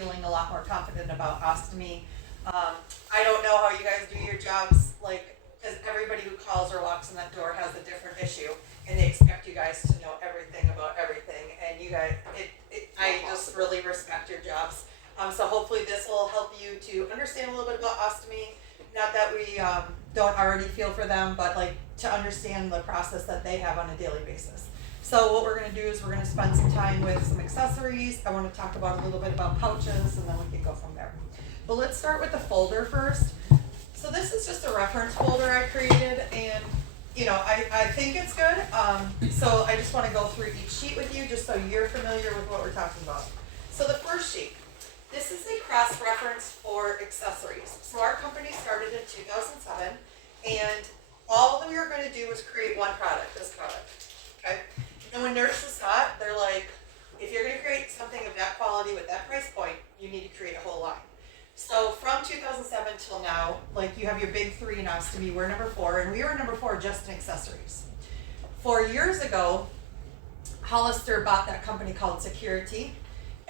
feeling a lot more confident about ostomy. I don't know how you guys do your jobs, like, because everybody who calls or walks in that door has a different issue, and they expect you guys to know everything about everything, and you guys, I just really respect your jobs. So hopefully this will help you to understand a little bit about ostomy. Not that we don't already feel for them, but like to understand the process that they have on a daily basis. So what we're going to do is we're going to spend some time with some accessories. I want to talk about a little bit about pouches, and then we can go from there. But let's start with the folder first. So this is just a reference folder I created, and you know, I think it's good. So I just want to go through each sheet with you just so you're familiar with what we're talking about. So the first sheet, this is a cross-reference for accessories. So our company started in 2007, and all we were going to do was create one product, this product, okay? And when nurses saw it, they're like, if you're going to create something of that quality with that price point, you need to create a whole line. So from 2007 till now, like you have your big three in ostomy, we're number 4, and we were number 4 just in accessories. 4 years ago, Hollister bought that company called Security,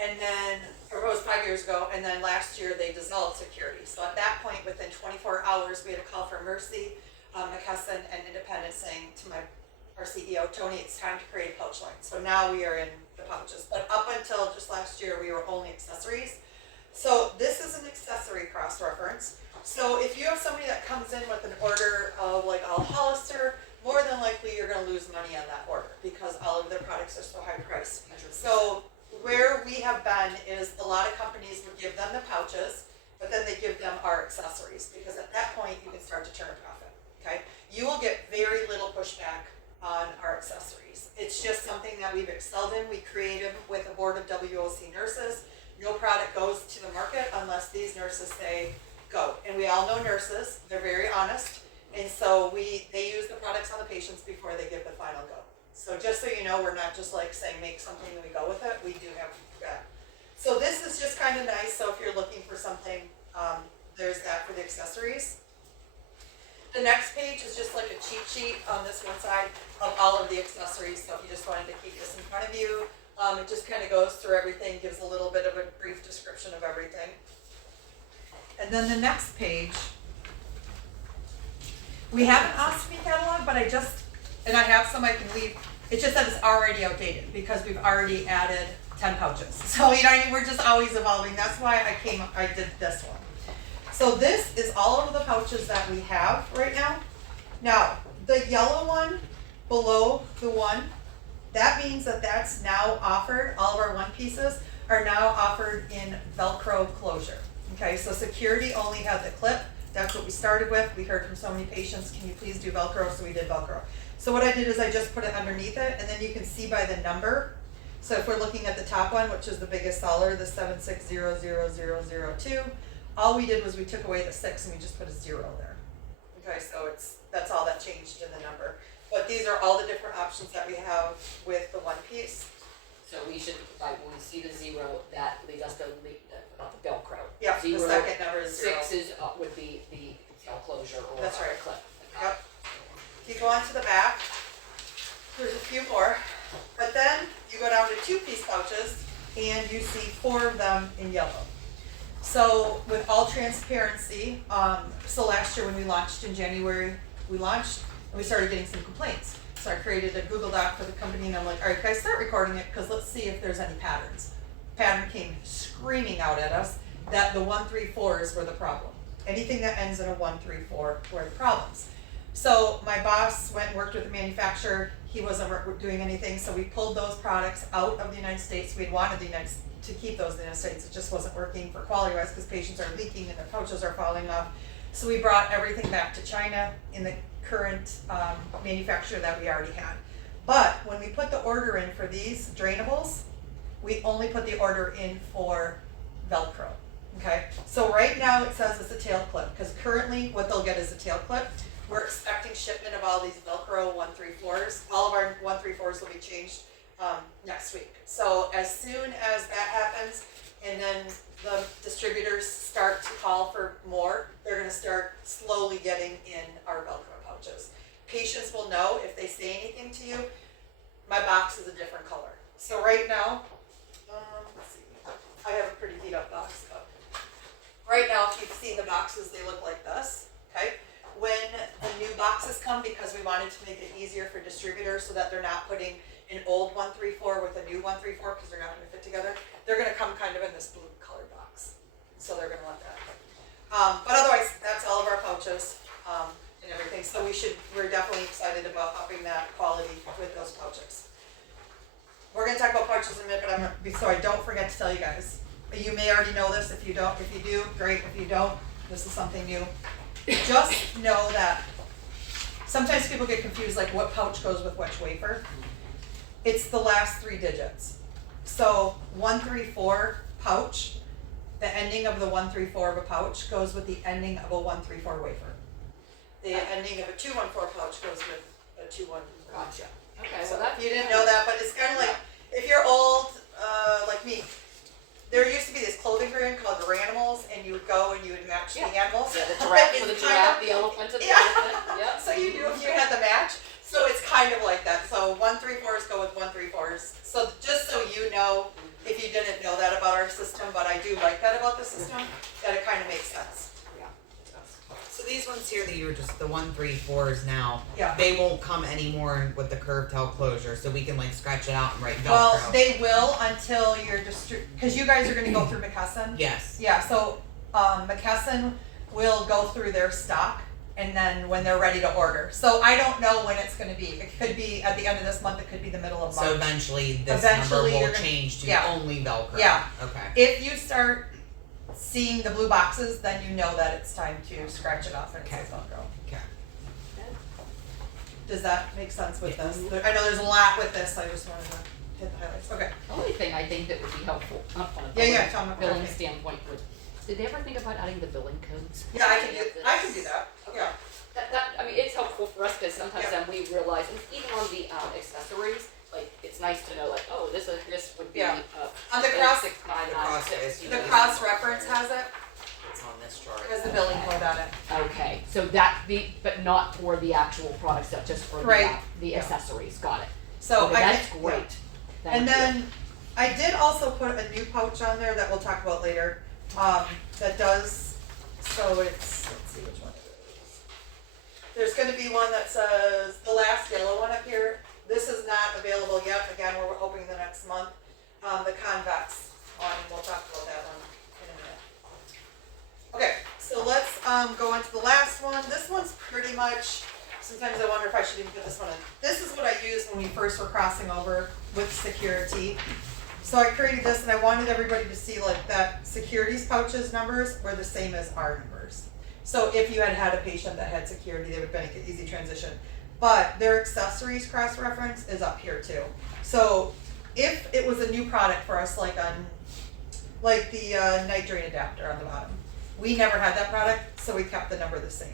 and then, or it was 5 years ago, and then last year they dissolved Security. So at that point, within 24 hours, we had a call from Mercy, McKesson, and Independence saying to our CEO, Tony, it's time to create a pouch line. So now we are in the pouches. But up until just last year, we were only accessories. So this is an accessory cross-reference. So if you have somebody that comes in with an order of like all Hollister, more than likely you're going to lose money on that order because all of their products are so high priced. So where we have been is a lot of companies would give them the pouches, but then they give them our accessories because at that point you can start to turn a profit. Okay, you will get very little pushback on our accessories. It's just something that we've excelled in. We created with a board of WOC nurses. No product goes to the market unless these nurses say go. And we all know nurses, they're very honest. And so they use the products on the patients before they give the final go. So just so you know, we're not just like saying make something and we go with it. We do have that. So this is just kind of nice. So if you're looking for something, there's that for the accessories. The next page is just like a cheat sheet on this one side of all of the accessories. So if you just wanted to keep this in front of you, it just kind of goes through everything, gives a little bit of a brief description of everything. And then the next page, we have an ostomy catalog, but I have some I can leave. It's just that it's already outdated because we've already added 10 pouches. So, you know what I mean? We're just always evolving. That's why I did this one. So this is all of the pouches that we have right now. Now, the yellow one below the one, that means that that's now offered, all of our one pieces are now offered in Velcro closure. Okay, so Security only had the clip. That's what we started with. We heard from so many patients, can you please do Velcro? So we did Velcro. So what I did is I just put it underneath it, and then you can see by the number. So if we're looking at the top one, which is the biggest seller, the 7600002, all we did was we took away the 6 and we just put a 0 there. Okay, so that's all that changed in the number. But these are all the different options that we have with the one piece. So we should, like, when we see the 0, that leads us to about the Velcro. Yeah, the 0, second number is 0. 6 is, would be the tail closure or That's right. clip. Yep. If you go on to the back, there's a few more. But then you go down to 2-piece pouches and you see 4 of them in yellow. So with all transparency, so last year when we launched in January, we launched and we started getting some complaints. So I created a Google Doc for the company and I'm like, all right, guys, start recording it because let's see if there's any patterns. Pattern came screaming out at us that the 134s were the problem. Anything that ends in a 134 were the problems. So my boss went and worked with the manufacturer. He wasn't doing anything, so we pulled those products out of the United States. We had wanted to keep those in the United States. It just wasn't working for quality-wise because patients are leaking and their pouches are falling off. So we brought everything back to China in the current manufacturer that we already had. But when we put the order in for these drainables, we only put the order in for Velcro. Okay, so right now it says it's a tail clip because currently what they'll get is a tail clip. We're expecting shipment of all these Velcro 134s. All of our 134s will be changed next week. So as soon as that happens, and then the distributors start to call for more, they're going to start slowly getting in our Velcro pouches. Patients will know if they say anything to you, my box is a different color. So right now, let's see, I have a pretty beat up box cup. Right now, if you've seen the boxes, they look like this, okay? When the new boxes come, because we wanted to make it easier for distributors so that they're not putting an old 134 with a new 134 because they're not gonna fit together, they're gonna come kind of in this blue colored box. So they're gonna let that. But otherwise, that's all of our pouches, and everything. So we're definitely excited about upping that quality with those pouches. We're gonna talk about pouches in a minute, but so I don't forget to tell you guys. You may already know this. If you don't, if you do, great. If you don't, this is something new. Just know that sometimes people get confused, like what pouch goes with which wafer. It's the last 3 digits. So 134 pouch, the ending of the 134 of a pouch goes with the ending of a 134 wafer. The ending of a 214 pouch goes with a 21. Gotcha. Okay, So well that. you didn't know that, but it's kind of like, if you're old, like me, there used to be this clothing brand called Garanimals, and you would go and you would match the animals. Yeah, the giraffe for the It's kind giraffe, of- the elephant to the Yeah. elephant, yep. So you had the match. So it's kind of like that. So 134s go with 134s. So just so you know, if you didn't know that about our system, but I do like that about the system, that it kind of makes sense. Yeah, it does. So these ones here that you were just the 134s now, Yeah. they won't come anymore with the curved tail closure, so we can like scratch it out and write Velcro. Well, they will until you're because you guys are going to go through McKesson. Yes. Yeah, so McKesson will go through their stock, and then when they're ready to order. So I don't know when it's going to be. It could be at the end of this month. It could be the middle of March. So eventually this Eventually number you're will gonna- change to yeah. only Velcro. Yeah. Okay. If you start seeing the blue boxes, then you know that it's time to scratch it off and it says Velcro. Okay. Does that make sense with Yeah. this? I know there's a lot with this. I just wanted to hit the highlights. Okay. The only thing I think that would be helpful, not from a Yeah, billing, tell me. billing standpoint would, did they ever think about adding the billing codes? Yeah, I can do that. Yeah. That, I mean, it's helpful for us, cause sometimes Yeah. then we realize, and even on the, accessories, like, it's nice to know, like, oh, this would be, Yeah. On the cross- 69996. The cross reference has it. It's on this chart. It has the billing code on it. Okay, so but not for the actual product stuff, just for Right. the Yeah. accessories, got it. So Okay, I that's can- great. And Thank you. then I did also put a new pouch on there that we'll talk about later. That does, so let's see which one it is. There's gonna be one that says, the last yellow one up here. This is not available yet. Again, we're hoping the next month. The convex one, we'll talk about that one in a minute. Okay, so let's, go on to the last one. This one's pretty much, sometimes I wonder if I should even put this one in. This is what I used when we first were crossing over with security. So I created this and I wanted everybody to see like that security's pouches numbers were the same as our numbers. So if you had a patient that had security, they would make an easy transition. But their accessories cross-reference is up here too. So if it was a new product for us, like the night drain adapter on the bottom, we never had that product, so we kept the number the same.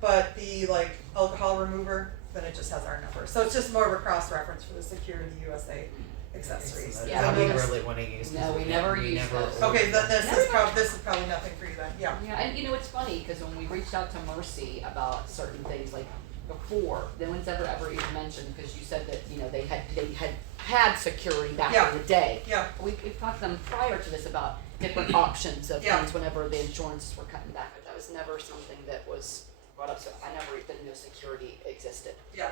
But the like alcohol remover, then it just has our number. So it's just more of a cross-reference for the Security USA accessories. That's Yeah, what we noticed- really want to use. 'cause No, we never used those. Okay, then this Never is probably nothing for you then, yeah. Yeah, and you know, it's funny, cause when we reached out to Mercy about certain things, like before, no one's ever even mentioned, cause you said that, you know, they had security back Yeah. in the day. Yeah, We've talked to them prior to this about different options of Yeah. things whenever the insurances were cutting back, but that was never something that was brought up, so I never even knew security existed. yeah.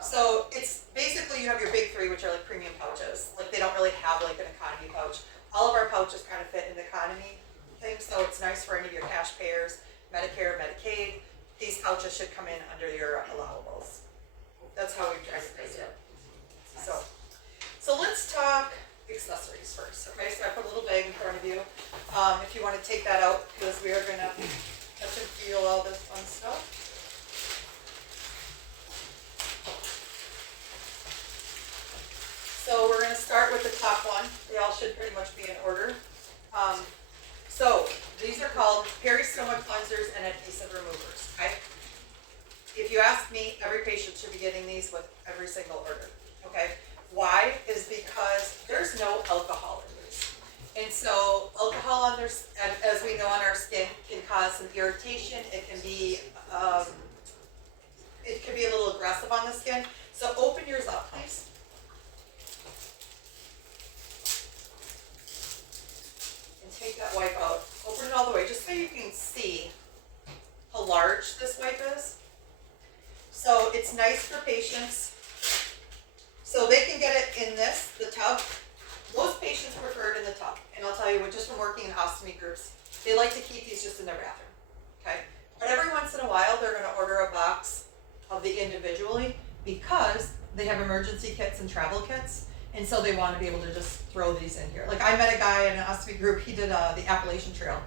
So it's basically you have your big 3, which are like premium pouches. Like they don't really have like an economy pouch. All of our pouches kind of fit in the economy thing, so it's nice for any of your cash payers, Medicare, Medicaid. These pouches should come in under your allowables. That's how we try to price it. So let's talk accessories first, okay? So I put a little bag in front of you. If you want to take that out, because we are gonna touch and feel all this fun stuff. So we're gonna start with the top one. They all should pretty much be in order. So these are called peristoma cleansers and adhesive removers, okay? If you ask me, every patient should be getting these with every single order, okay? Why? Is because there's no alcohol in these. And so alcohol on as we know on our skin can cause some irritation. It can be a little aggressive on the skin. So open yours up, please. take that wipe out, open it all the way, just so you can see how large this wipe is. So it's nice for patients, so they can get it in this, the tub. Most patients prefer it in the tub, and I'll tell you what, just from working in ostomy groups, they like to keep these just in their bathroom, okay? But every once in a while, they're gonna order a box of the individually because they have emergency kits and travel kits, and so they want to be able to just throw these in here. Like I met a guy in an ostomy group, he did the Appalachian Trail,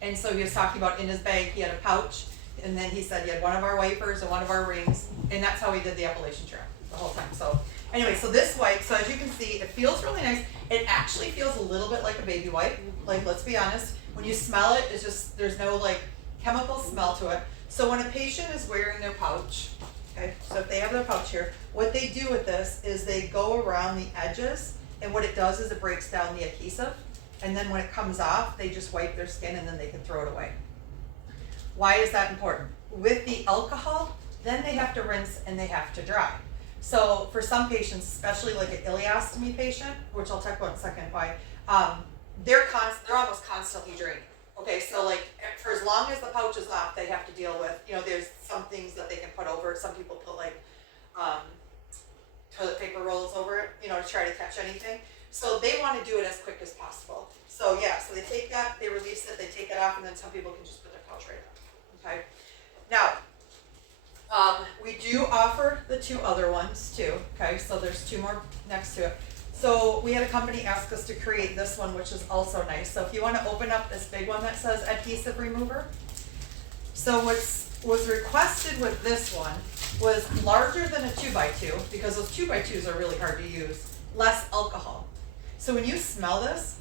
and so he was talking about in his bag, he had a pouch, and then he said he had one of our wipers and one of our rings, and that's how he did the Appalachian Trail the whole time. So anyway, so this wipe, so as you can see, it feels really nice. It actually feels a little bit like a baby wipe. Like, let's be honest, when you smell it, it's just, there's no like chemical smell to it. So when a patient is wearing their pouch, okay, so if they have their pouch here, what they do with this is they go around the edges, and what it does is it breaks down the adhesive, and then when it comes off, they just wipe their skin and then they can throw it away. Why is that important? With the alcohol, then they have to rinse and they have to dry. So for some patients, especially like an ileostomy patient, which I'll talk about in a second why, they're almost constantly draining. Okay, so like for as long as the pouch is off, they have to deal with, you know, there's some things that they can put over it. Some people put like toilet paper rolls over it, you know, to try to catch anything. So they want to do it as quick as possible. So yeah, so they take that, they release it, they take it off, and then some people can just put their pouch right on. Okay, now we do offer the two other ones too. Okay, so there's two more next to it. So we had a company ask us to create this one, which is also nice. So if you want to open up this big one that says adhesive remover. So was requested with this one was larger than a 2x2, because those 2x2s are really hard to use, less alcohol. So when you smell this,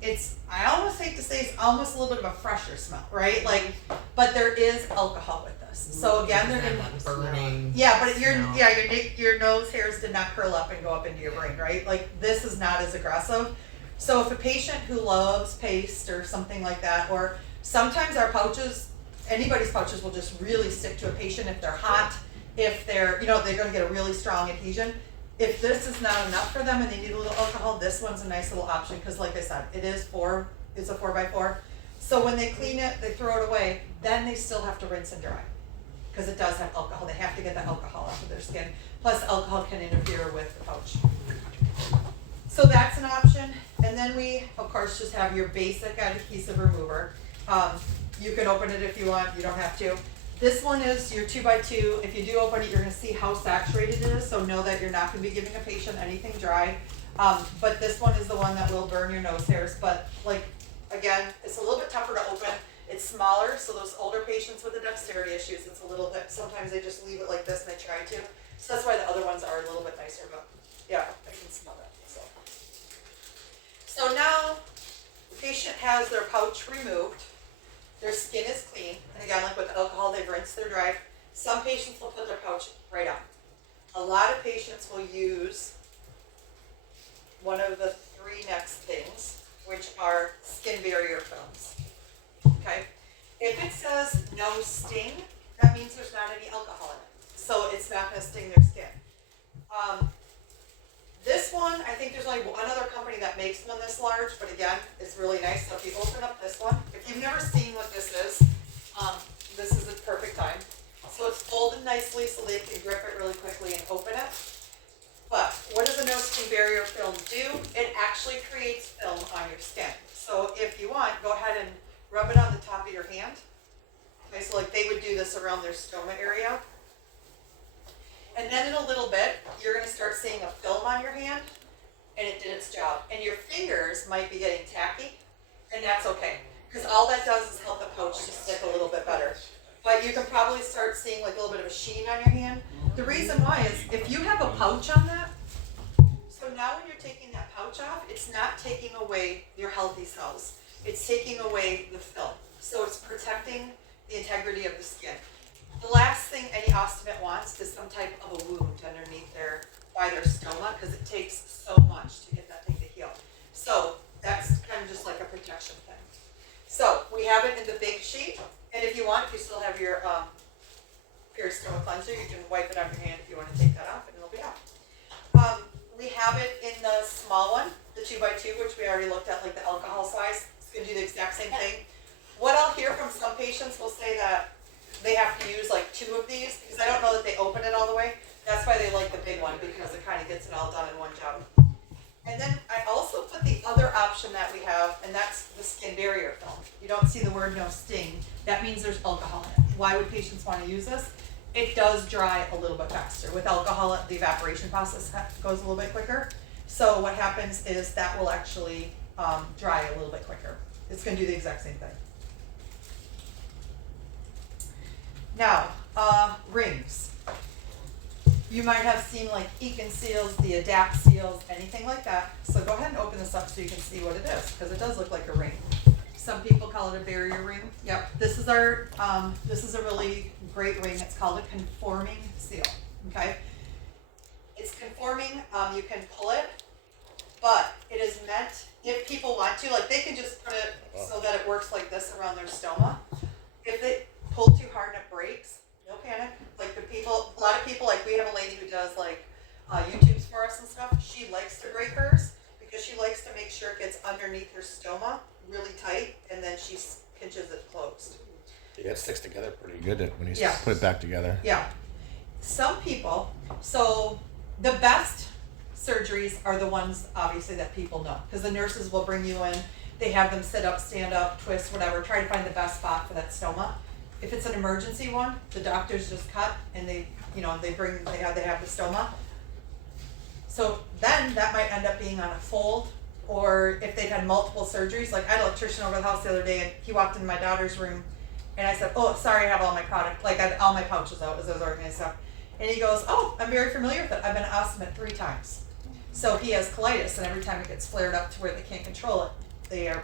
it's, I almost hate to say, it's almost a little bit of a fresher smell, right? Like, but there is alcohol with this. So again, they're gonna, burning. yeah, but smell. your nose hairs did not curl up and go up into your brain, right? Like this is not as aggressive. So if a patient who loves paste or something like that, or sometimes our pouches, anybody's pouches will just really stick to a patient if they're hot, if they're, you know, they're gonna get a really strong adhesion. If this is not enough for them and they need a little alcohol, this one's a nice little option, because like I said, it's a 4x4. So when they clean it, they throw it away, then they still have to rinse and dry, because it does have alcohol. They have to get the alcohol off of their skin. Plus alcohol can interfere with the pouch. So that's an option. And then we, of course, just have your basic adhesive remover. You can open it if you want, you don't have to. This one is your 2x2. If you do open it, you're gonna see how saturated it is, so know that you're not gonna be giving a patient anything dry. But this one is the one that will burn your nose hairs. But like, again, it's a little bit tougher to open. It's smaller, so those older patients with the dexterity issues, it's a little bit, sometimes they just leave it like this and they try to. So that's why the other ones are a little bit nicer, but yeah, I can smell that. So now the patient has their pouch removed. Their skin is clean, and again, like with alcohol, they've rinsed their dry. Some patients will put their pouch right on. A lot of patients will use one of the three next things, which are skin barrier films. Okay? If it says no sting, that means there's not any alcohol in it. So it's not going to sting their skin. This one, I think there's only one other company that makes one this large, but again, it's really nice. So if you open up this one, if you've never seen what this is the perfect time. So it's folded nicely so they can grip it really quickly and open it. But what does a no skin barrier film do? It actually creates film on your skin. So if you want, go ahead and rub it on the top of your hand. Okay, so like they would do this around their stoma area. And then in a little bit, you're going to start seeing a film on your hand, and it did its job. And your fingers might be getting tacky, and that's okay, because all that does is help the pouch to stick a little bit better. But you can probably start seeing like a little bit of a sheen on your hand. The reason why is if you have a pouch on that, so now when you're taking that pouch off, it's not taking away your healthy cells. It's taking away the film. So it's protecting the integrity of the skin. The last thing any ostomate wants is some type of a wound underneath by their stoma, because it takes so much to get that thing to heal. So that's kind of just like a protection thing. So we have it in the big sheet, and if you want, if you still have your stoma cleanser, you can wipe it on your hand if you want to take that off, and it'll be off. We have it in the small one, the 2x2, which we already looked at, like the alcohol size. gonna do the exact same thing. What I'll hear from some patients will say that they have to use like 2 of these, because I don't know that they open it all the way. That's why they like the big one, because it kind of gets it all done in one job. And then I also put the other option that we have, and that's the skin barrier film. You don't see the word no sting. That means there's alcohol in it. Why would patients want to use this? It does dry a little bit faster. With alcohol, the evaporation process goes a little bit quicker. So what happens is that will actually dry a little bit quicker. It's going to do the exact same thing. Now, rings. You might have seen like Ekin seals, the Adapt seals, anything like that. So go ahead and open this up so you can see what it is, because it does look like a ring. Some people call it a barrier ring. Yep, this is our, this is a really great ring. It's called a conforming seal, okay? It's conforming, you can pull it, but it is meant, if people want to, like they can just put it so that it works like this around their stoma. If they pull too hard and it breaks, no panic. Like the people, a lot of people, like we have a lady who does like YouTubes for us and stuff. She likes to break hers because she likes to make sure it gets underneath her stoma really tight, and then she pinches it closed. Yeah, it sticks together pretty good when you Yeah. put it back together. Yeah. Some people, so the best surgeries are the ones obviously that people know, because the nurses will bring you in, they have them sit up, stand up, twist, whatever, try to find the best spot for that stoma. If it's an emergency one, the doctors just cut and they, you know, they have the stoma. So then that might end up being on a fold, or if they've had multiple surgeries. Like I had an electrician over the house the other day, and he walked into my daughter's room, and I said, "Oh, sorry, I have all my product, like I had all my pouches out as I was organizing stuff." And he goes, "Oh, I'm very familiar with it. I've been to Ostomy 3 times." So he has colitis, and every time it gets flared up to where they can't control it, they're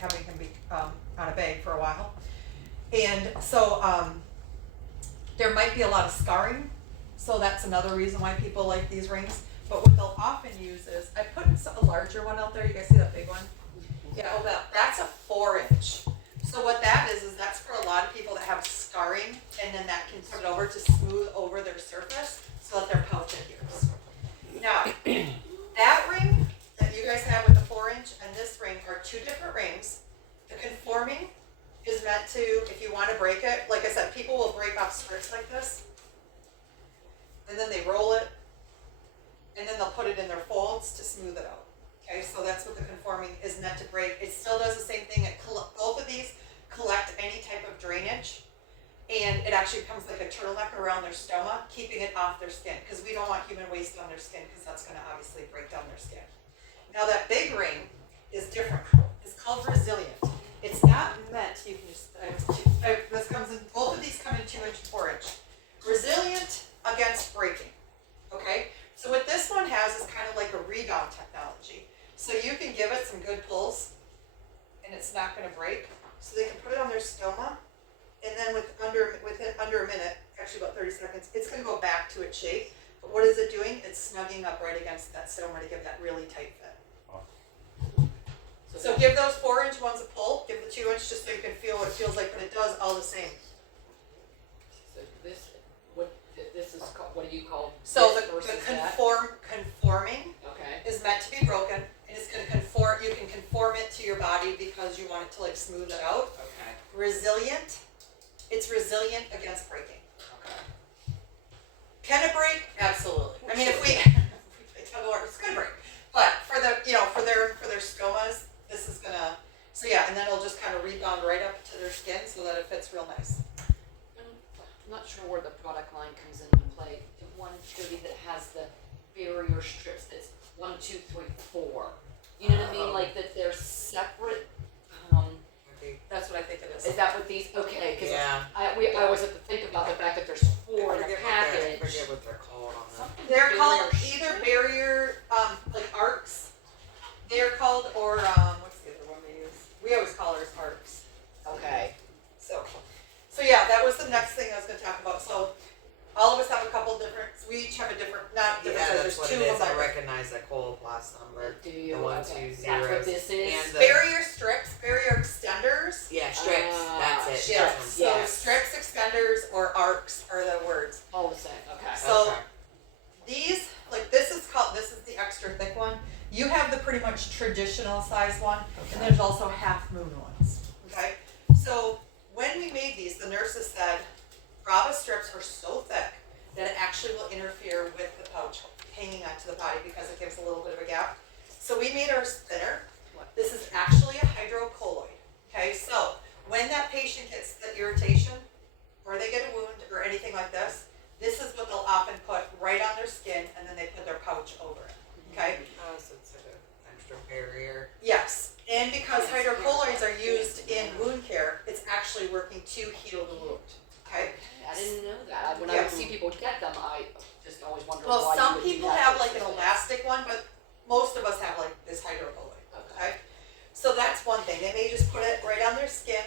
having him be on a bag for a while. And so there might be a lot of scarring, so that's another reason why people like these rings. But what they'll often use is, I put a larger one out there. You guys see that big one? Yeah, that's a 4-inch. So what that is that's for a lot of people that have scarring, and then that can put it over to smooth over their surface so that their pouch adheres. Now, that ring that you guys have with the 4-inch and this ring are 2 different rings. The conforming is meant to, if you want to break it, like I said, people will break off strips like this, and then they roll it, and then they'll put it in their folds to smooth it out. Okay, so that's what the conforming is meant to break. It still does the same thing. Both of these collect any type of drainage, and it actually becomes like a turtleneck around their stoma, keeping it off their skin, because we don't want human waste on their skin, because that's going to obviously break down their skin. Now that big ring is different. It's called Resilient. It's not meant, you can just, this comes in, both of these come in 2-inch and 4-inch. Resilient against breaking, okay? So what this one has is kind of like a rebound technology. So you can give it some good pulls, and it's not going to break. So they can put it on their stoma, and then within under a minute, actually about 30 seconds, it's going to go back to its shape. But what is it doing? It's snugging up right against that stoma to give that really tight fit. So give those 4-inch ones a pull, give the 2-inch just so you can feel what it feels like, but it does all the same. So this is called, what do you call So this the versus conforming Okay. is meant to be broken, and it's going to conform. You can conform it to your body because you want it to like smooth it out. Okay. Resilient, it's resilient against breaking. Okay. Can it break? Absolutely. I mean, if we it's gonna break, but for the for their stomas, this is gonna. So yeah, and then it'll just kind of rebound right up to their skin so that it fits real nice. I'm not sure where the product line comes into play. The one Jody that has the barrier strips that's 1, 2, 3, 4. You know what I mean? Like that they're separate. That's what I think it is. Is that what these? Okay, because Yeah. I always have to think about the fact that there's 4 in a package. I forget what they're called on them. They're called Barrier either barrier, like arcs. They're called, or what's the other one we use? We always call ours arcs. Okay. So yeah, that was the next thing I was going to talk about. So all of us have a couple different. We each have a different, not different. Yeah, there's that's what 2 it is. of them. I recognize that Coloplast number. Do you? The 1, Okay. 2, That's 0s. what this is? And the Barrier strips, barrier extenders. yeah, strips. That's it. Strips. That's So Yeah. strips, extenders, or arcs are the words. All the same. Okay. So Okay. these, like this is the extra thick one. You have the pretty much traditional size one, and there's also half moon ones, okay? So when we made these, the nurses said, Brava strips are so thick that it actually will interfere with the pouch hanging onto the body because it gives a little bit of a gap. So we made ours thinner. This is actually a hydrocolloid, okay? So when that patient gets the irritation, or they get a wound, or anything like this is what they'll often put right on their skin, and then they put their pouch over it, okay? Oh, so it's like an extra barrier. Yes, and because hydrocolloids are used in wound care, it's actually working to heal the wound, okay? I didn't know that. When I would see people get them, I just always wondered Well, why you some would do people that have like versus an this. elastic one, but most of us have like this hydrocolloid, Okay. okay? So that's one thing, they may just put it right on their skin,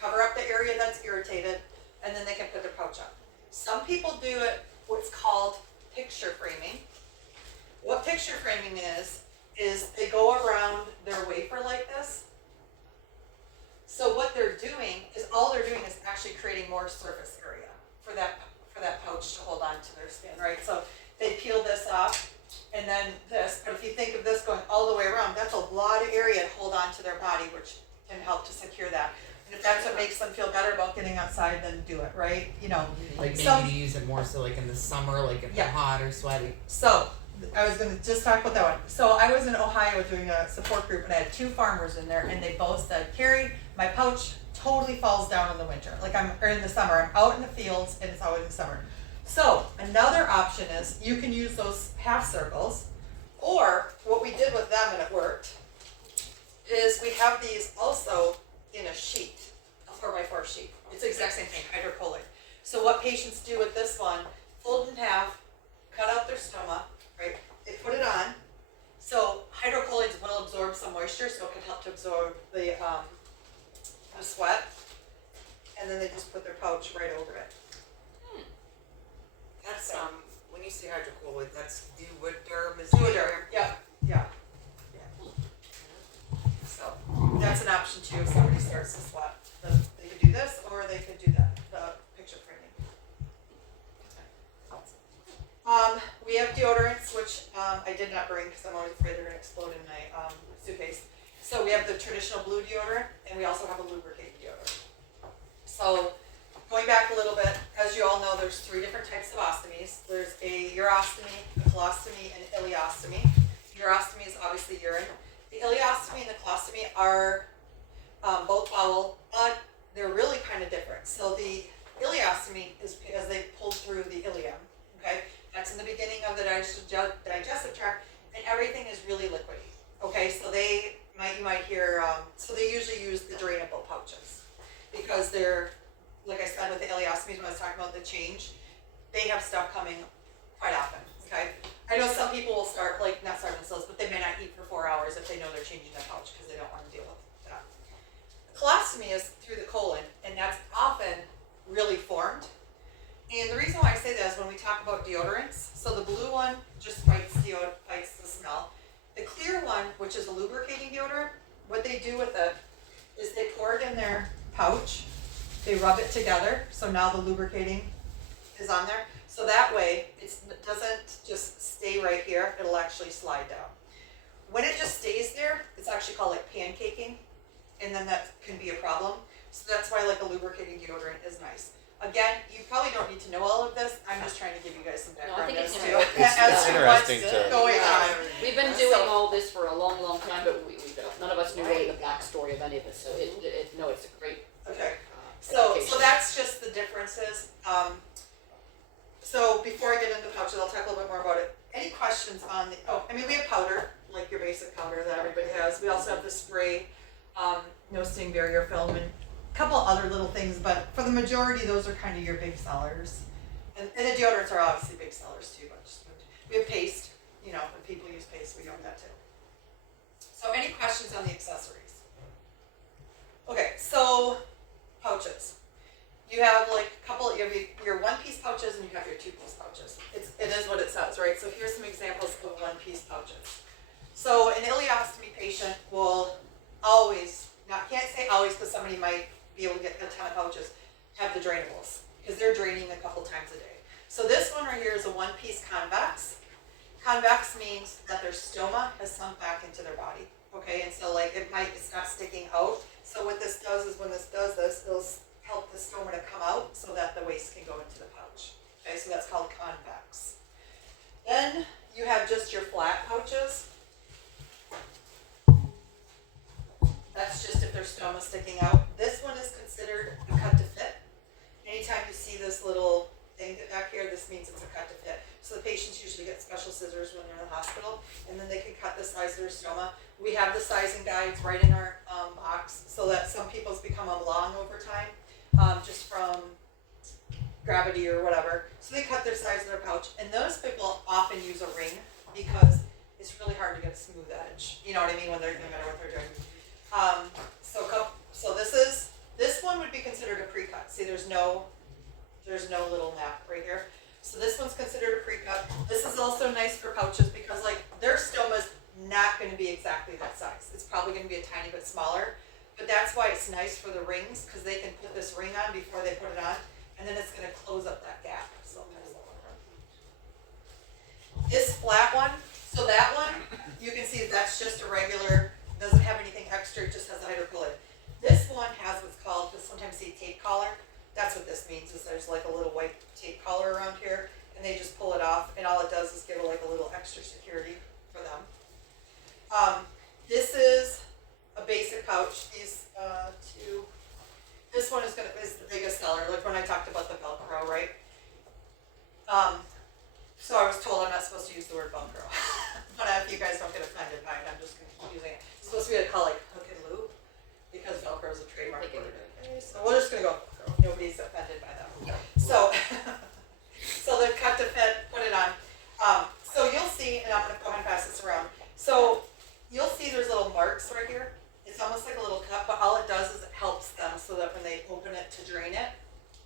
cover up the area that's irritated, and then they can put their pouch up. Some people do it, what's called picture framing. What picture framing is they go around their wafer like this. So what they're doing is, all they're doing is actually creating more surface area for that pouch to hold on to their skin, right? So they peel this off, and then this, but if you think of this going all the way around, that's a lot of area to hold on to their body, which can help to secure that. And if that's what makes them feel better about getting outside, then do it, right? You know, Like maybe Some- to use it more so like in the summer, like if Yeah. they're hot or sweaty. so I was gonna just talk about that one. So I was in Ohio doing a support group, and I had 2 farmers in there, and they both said, Carrie, my pouch totally falls down in the winter. Or in the summer, I'm out in the fields, and it's always in the summer. So another option is you can use those half circles, or what we did with them, and it worked, is we have these also in a sheet, a 4x4 sheet. It's the exact same thing, hydrocolloid. So what patients do with this one, fold in half, cut out their stoma, right? They put it on. So hydrocolloids will absorb some moisture, so it can help to absorb the sweat. And then they just put their pouch right over it. That's when you say hydrocolloid, that's Duoderm. Duoderm, yep, yeah. So that's an option too if somebody starts to sweat. They could do this, or they could do that, the picture framing. We have deodorants, which I did not bring because I'm always afraid they're gonna explode in my suitcase. So we have the traditional blue deodorant, and we also have a lubricating deodorant. So going back a little bit, as you all know, there's 3 different types of ostomies. There's a urostomy, a colostomy, and an ileostomy. Urostomy is obviously urine. The ileostomy and the colostomy are both bowel, but they're really kind of different. So the ileostomy is because they pulled through the ileum, okay? That's in the beginning of the digestive tract, and everything is really liquidy, okay? So you might hear, so they usually use the drainable pouches because they're, like I said with the ileostomies when I was talking about the change, they have stuff coming quite often, okay? I know some people will not starve themselves, but they may not eat for 4 hours if they know they're changing their pouch because they don't want to deal with that. Colostomy is through the colon, and that's often really formed. And the reason why I say that is when we talk about deodorants, so the blue one just fights the smell. The clear one, which is a lubricating deodorant, what they do with it is they pour it in their pouch, they rub it together, so now the lubricating is on there. So that way, it doesn't just stay right here, it'll actually slide down. When it just stays there, it's actually called like pancaking, and then that can be a problem. So that's why like a lubricating deodorant is nice. Again, you probably don't need to know all of this, I'm just trying to give you guys some No, I background think as it's to interesting. as to what's interesting to- going on. We've been So- doing all this for a long, long time, but we don't, none of us knew really the backstory of any of this, so it's a great, Okay. So education. that's just the differences. So before I get into pouches, I'll talk a little bit more about it. Any questions on we have powder, like your basic powder that everybody has. We also have the spray, no sting barrier film, and a couple other little things, but for the majority, those are kind of your big sellers. And the deodorants are obviously big sellers too, but we have paste, when people use paste, we have that too. So any questions on the accessories? Okay, so pouches. You have you have your 1-piece pouches and you have your 2-piece pouches. It is what it says, right? So here's some examples of 1-piece pouches. So an ileostomy patient will always, can't say always because somebody might be able to get a ton of pouches, have the drainables because they're draining a couple times a day. So this one right here is a 1-piece convex. Convex means that their stoma has sunk back into their body, okay? And so like it's not sticking out. So what this does is when this does this, it'll help the stoma to come out so that the waste can go into the pouch. Okay, so that's called convex. Then you have just your flat pouches. That's just if their stoma sticking out. This one is considered a cut to fit. Anytime you see this little thing back here, this means it's a cut to fit. So the patients usually get special scissors when they're in the hospital, and then they can cut the size of their stoma. We have the sizing guides right in our box, so that some people's become long over time, just from gravity or whatever. So they cut their size of their pouch, and those people often use a ring because it's really hard to get a smooth edge. You know what I mean? When they're no matter what they're doing. So this one would be considered a pre-cut. See, there's no little nap right here. So this one's considered a pre-cut. This is also nice for pouches because like their stoma's not going to be exactly that size. It's probably going to be a tiny bit smaller, but that's why it's nice for the rings because they can put this ring on before they put it on, and then it's going to close up that gap. So there's that one. This flat one, so that one you can see that's just a regular. Doesn't have anything extra, it just has a hydrocolloid. This one has what's called, you'll sometimes see tape collar. That's what this means, is there's like a little white tape collar around here, and they just pull it off, and all it does is give it like a little extra security for them. This is a basic pouch. These two, this one is the biggest seller, like when I talked about the Velcro, right? So I was told I'm not supposed to use the word Velcro. But if you guys don't get offended by it, I'm just going to keep using it. It's supposed to be called like hook and loop because Velcro is a trademark word. Okay, so we're just going to go Velcro. Nobody's offended by that. So, so the cut to fit, put it on. So you'll see, and I'm going to go ahead and pass this around. So you'll see there's little marks right here. It's almost like a little cut, but all it does is it helps them so that when they open it to drain it,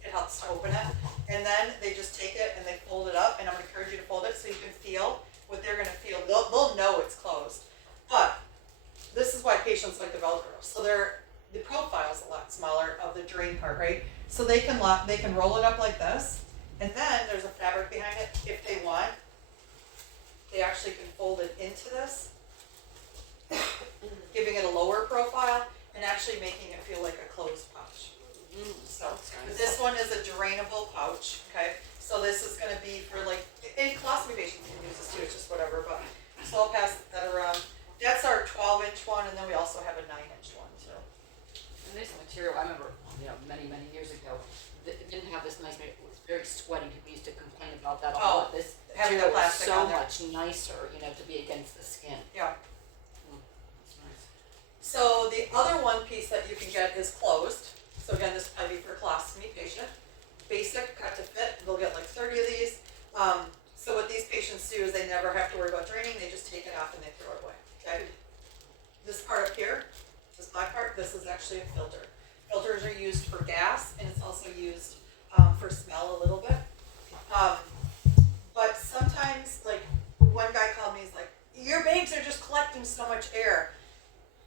it helps to open it. And then they just take it and they fold it up, and I'm going to encourage you to fold it so you can feel what they're going to feel. They'll know it's closed. But this is why patients like the Velcro. So the profile is a lot smaller of the drain part, right? So they can roll it up like this, and then there's a fabric behind it. If they want, they actually can fold it into this, giving it a lower profile and actually making it feel like a closed pouch. So but this one is a drainable pouch, okay? So this is going to be for like, and colostomy patients can use this too, it's just whatever, but so I'll pass that around. That's our 12-inch one, and then we also have a 9-inch one too. And this material, I remember, many years ago, it didn't have this nice, it was very sweaty. People used to complain about that a lot. This having the material is plastic so on there. much nicer, to be against the skin. Yeah. That's nice. So the other one piece that you can get is closed. So again, this would probably be for a colostomy patient. Basic cut to fit. They'll get like 30 of these. So what these patients do is they never have to worry about draining. They just take it off and they throw it away. Okay. This part up here, this black part, this is actually a filter. Filters are used for gas, and it's also used for smell a little bit. But sometimes, like one guy called me, he's like, "Your bags are just collecting so much air."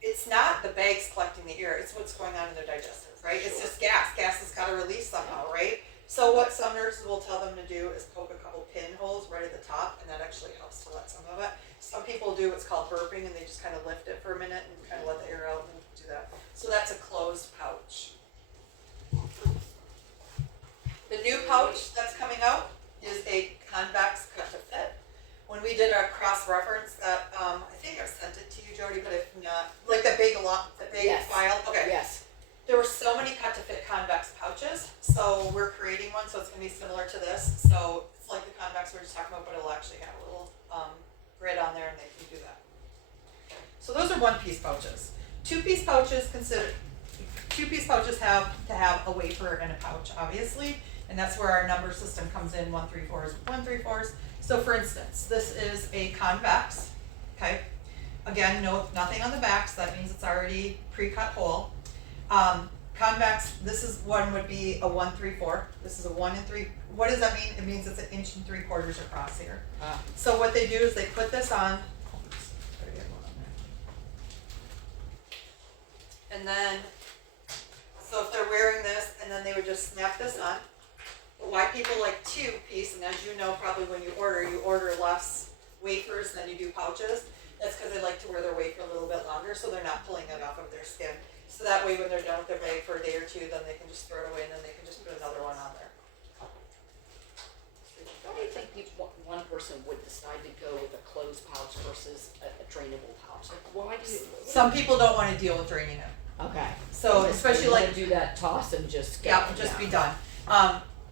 It's not the bags collecting the air, it's what's going on in their digestive, right? It's just gas. Gas has got to release somehow, right? So what some nurses will tell them to do is poke a couple pinholes right at the top, and that actually helps to let some of it. Some people do what's called burping, and they just kind of lift it for a minute and kind of let the air out and do that. So that's a closed pouch. The new pouch that's coming out is a convex cut to fit. When we did our cross-reference, that I think I sent it to you, Jody, but if not, like the big Yes. file. Okay. Yes. There were so many cut to fit convex pouches, so we're creating one, so it's going to be similar to this. So it's like the convex we were just talking about, but it'll actually have a little grid on there, and they can do that. So those are one-piece pouches. Two-piece pouches have to have a wafer and a pouch, obviously, and that's where our number system comes in. 134s, 134s. So for instance, this is a convex. Okay. Again, nothing on the back, so that means it's already pre-cut hole. Convex, this is one would be a 134. This is a 1 3. What does that mean? It means it's 1 3/4 inches across here. So what they do is they put this on. And then, so if they're wearing this, and then they would just snap this on. But why people like 2-piece, and as you know, probably when you order less wafers than you do pouches. That's because they like to wear their wafer a little bit longer, so they're not pulling it off of their skin. So that way, when they're done with their bag for a day or two, then they can just throw it away, and then they can just put another one on there. Why do you think one person would decide to go with a closed pouch versus a drainable pouch? Like, why do you? Some people don't want to deal with draining it, Okay. so especially like do that toss and just just be done.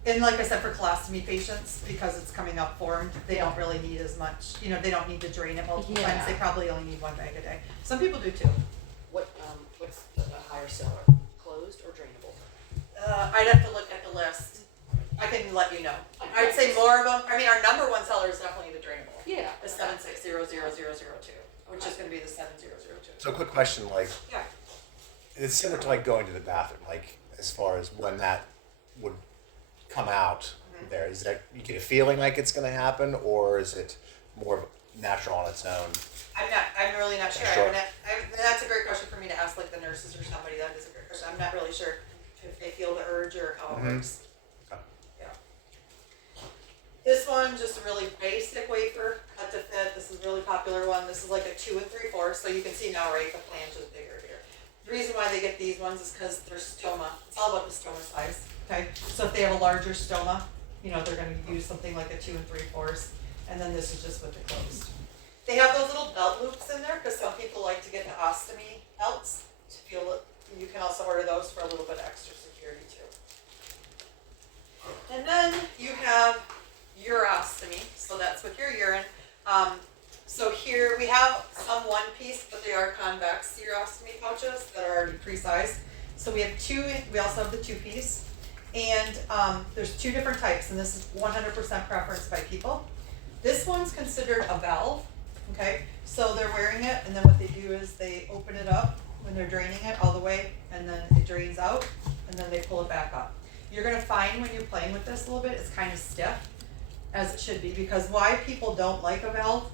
And like I said, for colostomy patients, because it's coming out formed, they don't really need as much. You know, they don't need to drain it multiple times. They probably only need one bag a day. Some people do too. What's the higher seller? Closed or drainable? I'd have to look at the list. I can let you know. I'd say more of them. I mean, our number one seller is definitely the drainable. Yeah. The 7600002, which is going to be the 7002. So quick question, like, Yeah. it's similar to like going to the bathroom, like as far as when that would come out there, is that, you get a feeling like it's gonna happen, or is it more natural on its own? I'm really not sure. Sure. That's a great question for me to ask like the nurses or somebody. That is a great question. I'm not really sure if they feel the urge or how it works. Okay. Yeah. This one, just a really basic wafer, cut to fit. This is a really popular one. This is like a 2 3/4, so you can see now, right, the flange is bigger here. The reason why they get these ones is because they're stoma. It's all about the stoma size, okay? So if they have a larger stoma, you know, they're gonna use something like a 2 3/4, and then this is just with the closed. They have those little belt loops in there, because some people like to get the ostomy belts to feel it. You can also order those for a little bit extra security too. And then you have urostomy, so that's with your urine. So here we have some one piece, but they are convex urostomy pouches that are already pre-sized. So we have two, we also have the 2-piece, and there's 2 different types, and this is 100% preference by people. This one's considered a valve, okay? So they're wearing it, and then what they do is they open it up when they're draining it all the way, and then it drains out, and then they pull it back up. You're gonna find when you're playing with this a little bit, it's kind of stiff, as it should be, because why people don't like a valve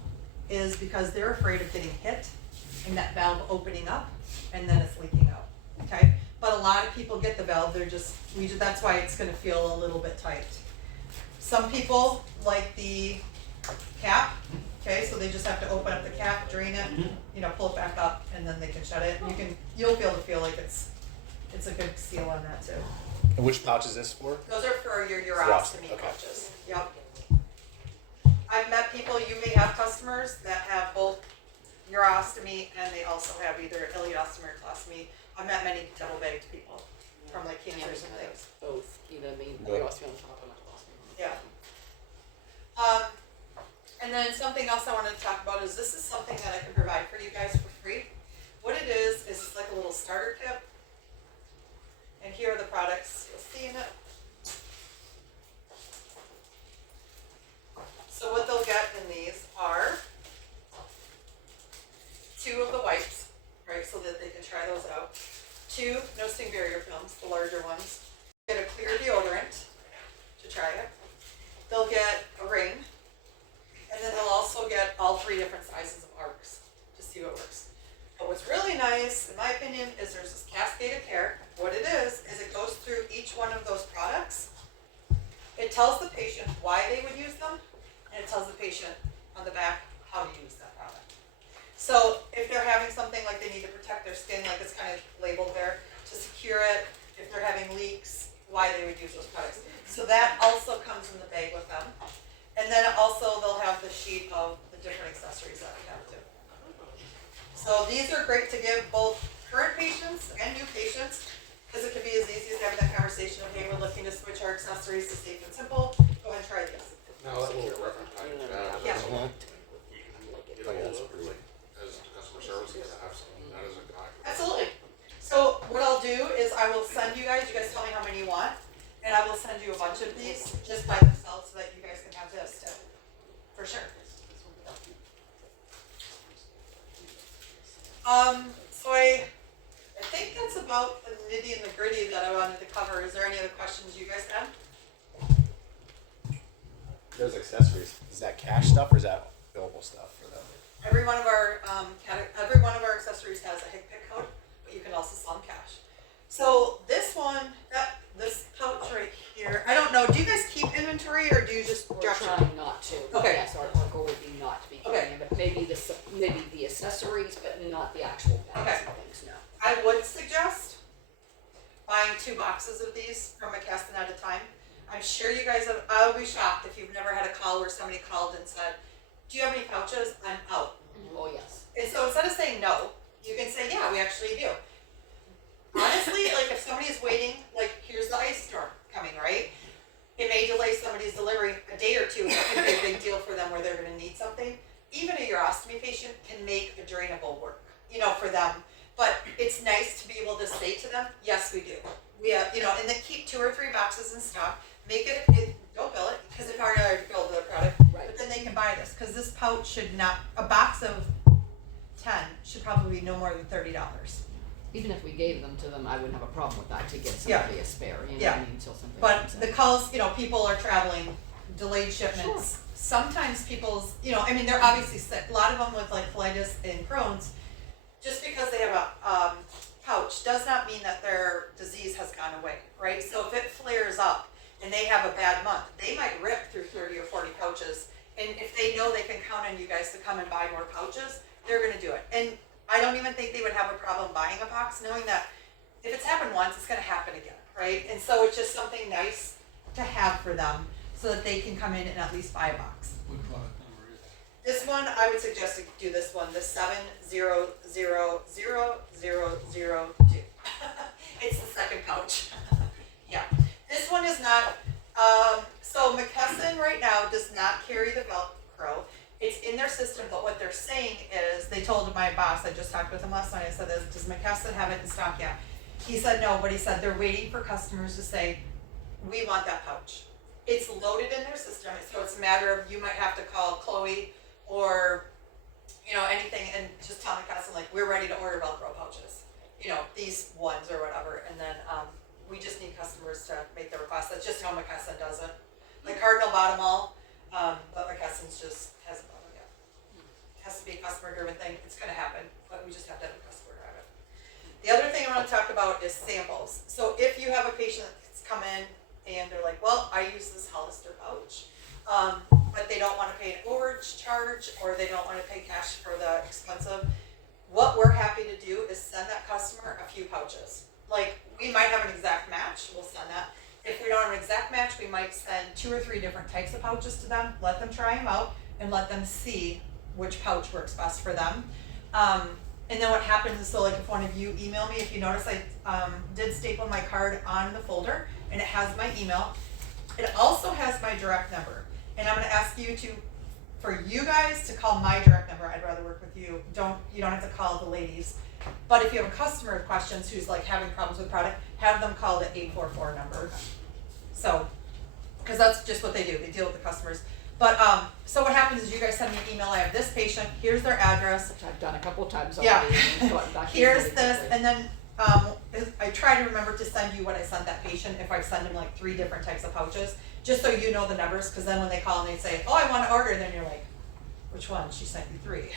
is because they're afraid of getting hit and that valve opening up and then it's leaking out, okay? But a lot of people get the valve, that's why it's gonna feel a little bit tight. Some people like the cap, okay, so they just have to open up the cap, drain it, you know, pull it back up, and then they can shut it. You'll be able to feel like it's a good seal on that too. And which pouch is this for? Those are for your urostomy Okay. pouches. Yep. I've met people, you may have customers that have both urostomy and they also have either ileostomy or colostomy. I've met many double-bagged people from like cancers and things. Both, you know what I mean? Yeah. Colostomy on top and a colostomy on the Yeah. bottom. And then something else I wanted to talk about is this is something that I can provide for you guys for free. What it is it's like a little starter kit. And here are the products you'll see in it. So what they'll get in these are 2 of the wipes, right, so that they can try those out. 2 no-sting barrier films, the larger ones. Get a clear deodorant to try it. They'll get a ring, and then they'll also get all 3 different sizes of arcs to see what works. But what's really nice, in my opinion, is there's this cascaded care. What it is it goes through each one of those products. It tells the patient why they would use them, and it tells the patient on the back how to use that product. So if they're having something like they need to protect their skin, like it's kind of labeled there, to secure it, if they're having leaks, why they would use those products. So that also comes in the bag with them. And then also they'll have the sheet of the different accessories that we have too. So these are great to give both current patients and new patients, because it can be as easy as having that conversation of, hey, we're looking to switch our accessories to Safe and Simple. Go ahead and try this. Now that little reference package, Yeah. as customer service, you gotta have something, that is a guide. Absolutely. So what I'll do is I will send you guys tell me how many you want, and I will send you a bunch of these just by themselves so that you guys can have this too, for sure. So I think that's about the nitty and the gritty that I wanted to cover. Is there any other questions you guys have? Those accessories, is that cash stuff or is that billable stuff for them? Every one of our accessories has a HIC-PIC code, but you can also sell them cash. So this this pouch right here, I don't know, do you guys keep inventory or do you just We're drop ship? trying not to. Okay. Yes, our goal would be not to be. Okay. maybe the accessories, but not the actual bags Okay. and things, no. I would suggest buying 2 boxes of these from McKesson at a time. I'm sure you guys have, I'll be shocked if you've never had a call where somebody called and said, do you have any pouches? I'm out. Oh, yes. And so instead of saying no, you can say, yeah, we actually do. Honestly, like if somebody is waiting, like here's the ice storm coming, right? It may delay somebody's delivery a day or two. It could be a big deal for them where they're gonna need something. Even a urostomy patient can make a drainable work, you know, for them. But it's nice to be able to say to them, yes, we do. We have, you know, and then keep 2 or 3 boxes in stock. Make it, don't bill it, because they've already filled the product. Right. But then they can buy this, because this pouch should not, a box of 10 should probably be no more than $30. Even if we gave them to them, I wouldn't have a problem with that to get Yeah. somebody a spare, you know Yeah. what I mean, until something But comes in. the calls, you know, people are traveling, delayed shipments. Sometimes people's, you know, I mean, they're obviously sick. A lot of them with like colitis and Crohn's, just because they have a pouch does not mean that their disease has gone away, right? So if it flares up and they have a bad month, they might rip through 30 or 40 pouches. And if they know they can count on you guys to come and buy more pouches, they're gonna do it. And I don't even think they would have a problem buying a box, knowing that if it's happened once, it's gonna happen again, right? And so it's just something nice to have for them so that they can come in and at least buy a box. What product number is it? This one, I would suggest to do this one, the 700002. It's the second pouch. Yeah, this one is not, so McKesson right now does not carry the Velcro. It's in their system, but what they're saying is, they told my boss, I just talked with him last night, I said, does McKesson have it in stock yet? He said no, but he said they're waiting for customers to say, we want that pouch. It's loaded in their system, so it's a matter of, you might have to call Chloe or, you know, anything and just tell McKesson, like, we're ready to order Velcro pouches. You know, these ones or whatever, and then, we just need customers to make the request. That's just how McKesson does it. Like Cardinal bought them all, but McKesson's just hasn't bought them yet. It has to be a customer driven thing, it's gonna happen, but we just have to have a customer drive it. The other thing I wanna talk about is samples. So if you have a patient that's come in and they're like, well, I use this Hollister pouch, but they don't wanna pay an overage charge, or they don't wanna pay cash for the expensive, what we're happy to do is send that customer a few pouches. Like, we might have an exact match, we'll send that. If we don't have an exact match, we might send 2 or 3 different types of pouches to them, let them try them out, and let them see which pouch works best for them. And then what happens is, so like if one of you email me, if you notice I did staple my card on the folder, and it has my email. It also has my direct number, and I'm gonna ask you to, for you guys to call my direct number. I'd rather work with you. You don't have to call the ladies. But if you have a customer with questions who's like having problems with product, have them call the 844 number. So, because that's just what they do. They deal with the customers. But so what happens is you guys send me an email. I have this patient. Here's their address. Which I've done a couple of times Yeah. already. And gotten back in Here's really this, quickly. and then I try to remember to send you what I sent that patient if I send them like 3 different types of pouches, just so you know the numbers. Because then when they call and they say, "Oh, I want to order," and then you're like, "Which one?" She sent you 3,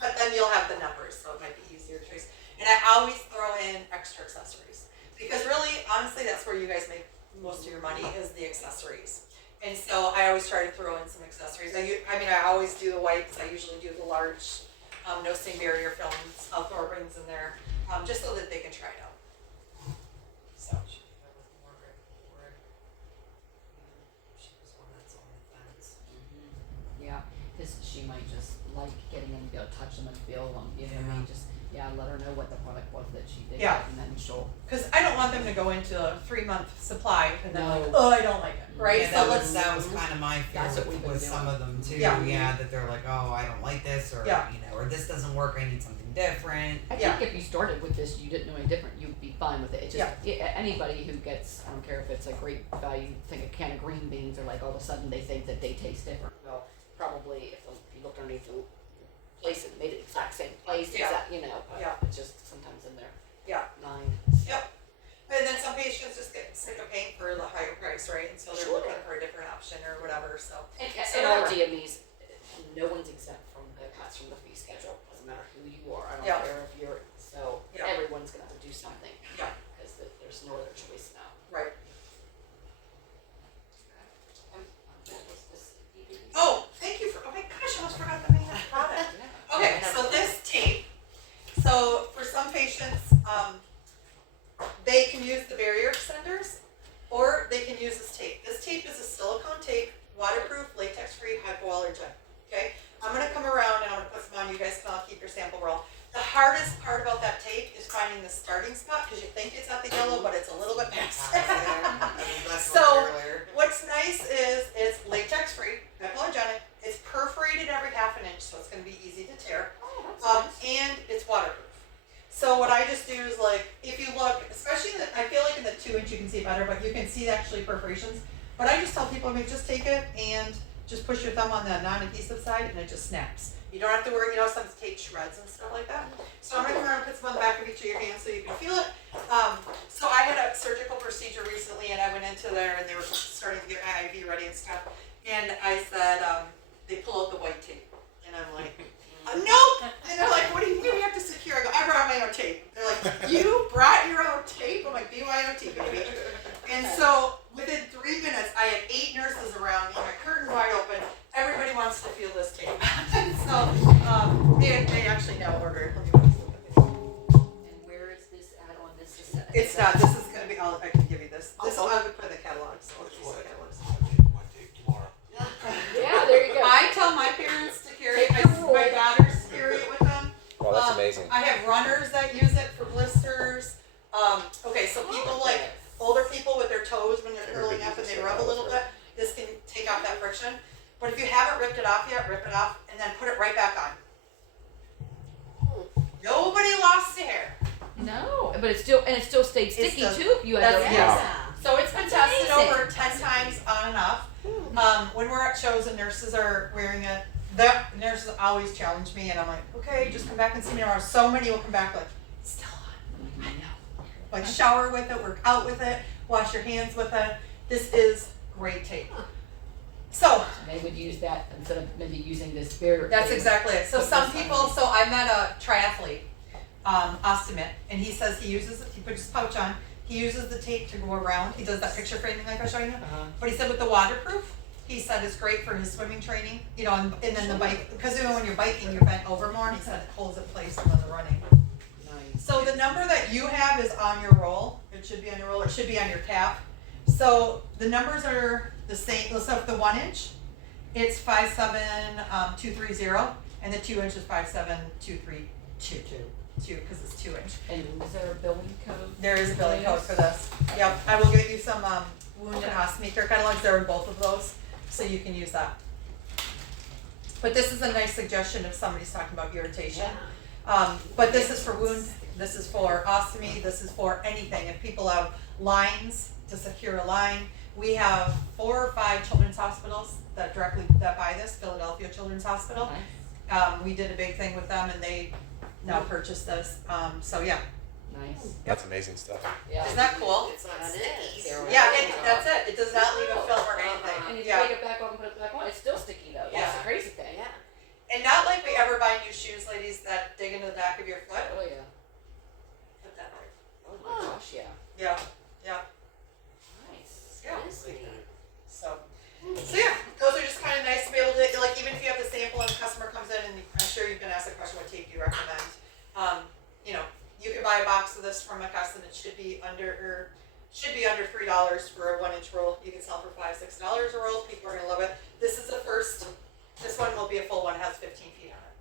but then you'll have the numbers, so it might be easier to trace. And I always throw in extra accessories, because really, honestly, that's where you guys make most of your money, is the accessories. And so I always try to throw in some accessories. I mean, I always do the wipes. I usually do the large no stain barrier films. I'll throw rings in there, just so that they can try it out. So. Yeah, because she might just like getting in, be able to touch them and feel them, you know what I mean? Just, let her know what the product was that she did, Yeah. and then she'll. Because I don't want them to go into a 3-month supply and then like, No. oh, I don't like it, right? Yeah, So let's. that was kind of my fear That's what we've been with doing. some of them too. Yeah. Yeah, that they're like, oh, I don't like this, or Yeah. or this doesn't work. I need something different. I Yeah. think if you started with this, you didn't know any different, you'd be fine with it. It just, anybody who gets, I don't care if it's a great value thing, a can of green beans, or like all of a sudden they think that they taste different. Well, probably if you looked underneath the place, it made it exact same place, Yeah. exact, but Yeah. it's just sometimes in there. Yeah. 9. Yep. And then some patients just get sick of paying for the higher price, right? And so they're Sure. looking for a different option or whatever. So. And, So and all whatever. DMEs, no one's exempt from the cuts from the fee schedule. Doesn't matter who you are. I don't Yeah. care if you're. So Yeah. everyone's gonna have to do something. Yeah. Because there's no other choice now. Right. What was this? Oh, thank you for. Oh my gosh, I almost forgot the name of the product. Yeah. Okay, Yeah, I so allergen. Okay? I'm gonna come around and I'm gonna put some on. You guys can all keep your sample roll. The hardest part about that tape is finding the starting spot because you think it's at the yellow, but it's a little bit past. So what's nice is it's latex free, hypoallergenic. It's perforated every half an inch, so it's going to be easy to tear. And it's waterproof. So what I just do is like, if you look, especially in the, I feel like in the 2-inch you can see better, but you can see actually perforations. But I just tell people, I mean, just take it and just push your thumb on the non-adhesive side and it just snaps. You don't have to worry, some tape shreds and stuff like that. So I'm gonna come around and put some on the back of each of your hands so you can feel it. So I had a surgical procedure recently and I went into there and they were starting to get my IV ready and stuff. And I said, they pull out the white tape. And I'm like, nope! And they're like, what do you mean we have to secure? I go, I brought my own tape. They're like, you brought your own tape? I'm like, BYOT, baby. And so within 3 minutes, I had 8 nurses around me, my curtain wide open. Everybody wants to feel this tape. And so they actually now ordered it. And where is this at on this? It's not. This is going to be all I can give you this. This I would put in the catalog. So That's it's what the catalog. I take tomorrow. Yeah, there you go. I tell my parents to carry it. Take your rule. My daughters carry it with them. Oh, that's amazing. I have runners that use it for blisters. Okay, so people like older people with their toes when they're curling up and they rub a little bit, this can take off that friction. But if you haven't ripped it off yet, rip it off and then put it right back on. Nobody lost a hair. No, but it still stayed sticky still- too. If you had That's, to. yes. So it's been tested amazing. over 10 times on and off. When we're at shows and nurses are wearing it, the nurses always challenge me and I'm like, okay, just come back and see me tomorrow. So many will come back like, it's still on. I know. Like shower with it, work out with it, wash your hands with it. This is great tape. So They would use that instead of maybe using this barrier. that's thing. exactly it. So Put some this on. people, so I met a triathlete, Ostomy, and he says he uses it, he puts his pouch on, he uses the tape to go around, he does that picture framing like I was showing you, but he said with the waterproof, he said it's great for his swimming training, and then the bike, because when you're biking, you're bent over more, and he said it holds it in place when the running. Nice. So the number that you have is on your roll, it should be on your roll, it should be on your cap. So the numbers are the same, so if the 1 inch, it's 57230, and the 2 inch is 57232. Because it's 2 inch. And is there a billing code? There is a billing code for this. Yep, I will get you some wound and ostomy care catalogs. There are both of those, so you can use that. But this is a nice suggestion if somebody's talking about irritation. But this is for wound, this is for ostomy, this is for anything. If people have lines, to secure a line, we have 4 or 5 children's hospitals that buy this. Philadelphia Children's Hospital. Nice. We did a big thing with them, and they now purchased this. So yeah, Nice. That's amazing stuff. Yeah. isn't that cool? It's not sticky. Yeah, that's it. It does not leave a film or And anything. if you Yeah, take it back off and put it back on, it's still sticky though. That's Yeah. the crazy thing. Yeah. and not like we ever buy new shoes, ladies, that dig into the back of your foot. Oh yeah. Put that there. Oh my gosh, yeah. Yeah, yeah. Nice. Yeah. This is neat. So yeah, those are just kind of nice to be able to, like, even if you have the sample and the customer comes in, and I'm sure you can ask the question, what tape do you recommend? You can buy a box of this from McCusson. It should be under $3 for a 1 inch roll. You can sell for $5-6 a roll. People are gonna love it. This is the first. This one will be a full one. It has 15 feet on it,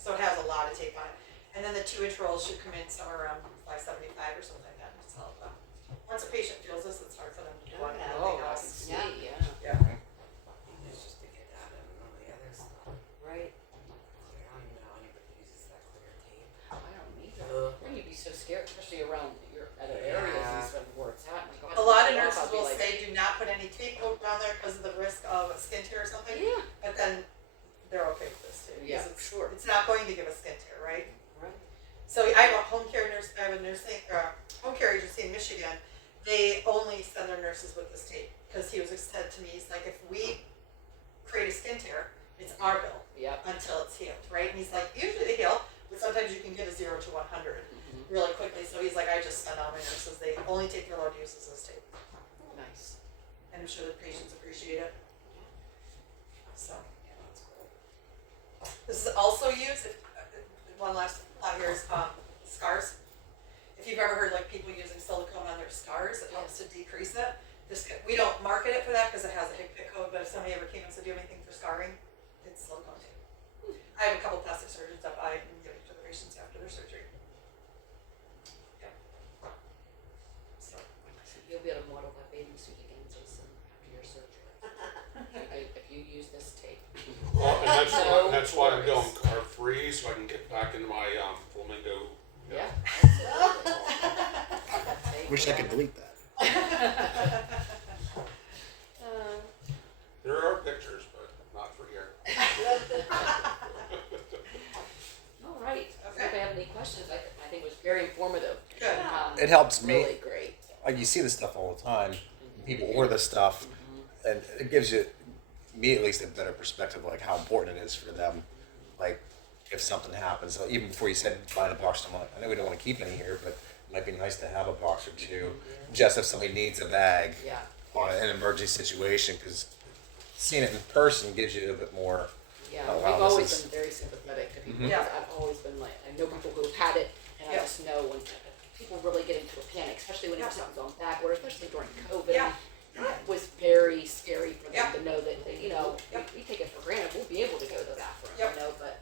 so it has a lot of tape on it. And then the 2 inch rolls should come in somewhere around $5.75 or something like that. So once a patient feels this, it's hard for them to want anything Oh, I can else. see. Yeah. Yeah. It's just to get that and all the other stuff. Right? I don't even know anybody uses that clear tape. I don't either. Then you'd be so scared, especially around your other areas and stuff where it's at. Like, A lot of I'd nurses be will like, say do not put any tape down there because of the risk of a skin tear or something. Yeah. But then they're okay with this too. Yeah, because it's, sure. It's not going to give a skin tear, right? Right. So I have a home care nurse. I have a home care agency in Michigan. They only send their nurses with this tape because he was said to me, he's like, if we create a skin tear, it's our bill Yep. until it's healed, right? And he's like, usually they heal, but sometimes you can get a 0 to 100 really quickly. So he's like, I just send all my nurses. They only take their allowed to use is this tape. Nice. And I'm sure the patients appreciate it. So, this is also used, one last thought here is scars. If you've ever heard like people using silicone on their scars, it helps to decrease it. We don't market it for that because it has a HICPIC code, but if somebody ever came and said, do you have anything for scarring? That's why I'm going carb free, so I can get back into my flamingo. Yeah. Wish I could delete that. There are pictures, but not for here. All right. If Okay. anybody have any questions, I think it was very informative. Good. It helps me. Really great. Like you see this stuff all the time. People order this stuff, and it gives me at least a better perspective of like how important it is for them. Like if something happens, even before you said buying a box, I'm like, I know we don't want to keep any here, but it might be nice to have a box or two, just if somebody needs a bag Yeah. on an emergency situation. Because seeing it in person gives you a bit more. Yeah, Oh, we've wow, this always is- been very sympathetic to people. Mhm. Because I've always been like, I know people who've had it, and I Yeah. just know when people really get into a panic, especially when Yeah. something's on back, or especially during COVID. Yeah. It was very scary for them Yeah. to know that, you know, Yep. we take it for granted, we'll be able to go to the bathroom, Yep. you know, but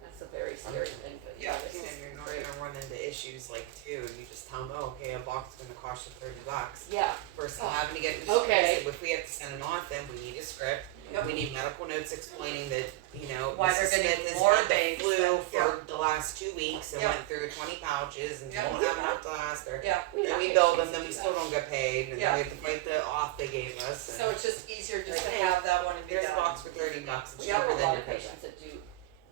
that's a very scary thing, but Yeah. this And is you're not great. gonna run into issues like too, you just tell them, oh, okay, a box is gonna cost you $30. Yeah, Versus having to get Okay. if we have to send an auth, then we need a script. Yep. We need medical notes explaining that, Why they're Mrs. getting Smith has more had the bags flu than- for the last 2 weeks and Yep. went through 20 pouches and Yep. don't have enough to last her. Yeah, we Then have we bill them, patients then that we do still that. don't get paid, and Yeah. then we have to fight the auth they gave us. And so it's just easier just to Like, have that one and be here's a done. box for $30. It's We have cheaper a than lot your of patient. patients that do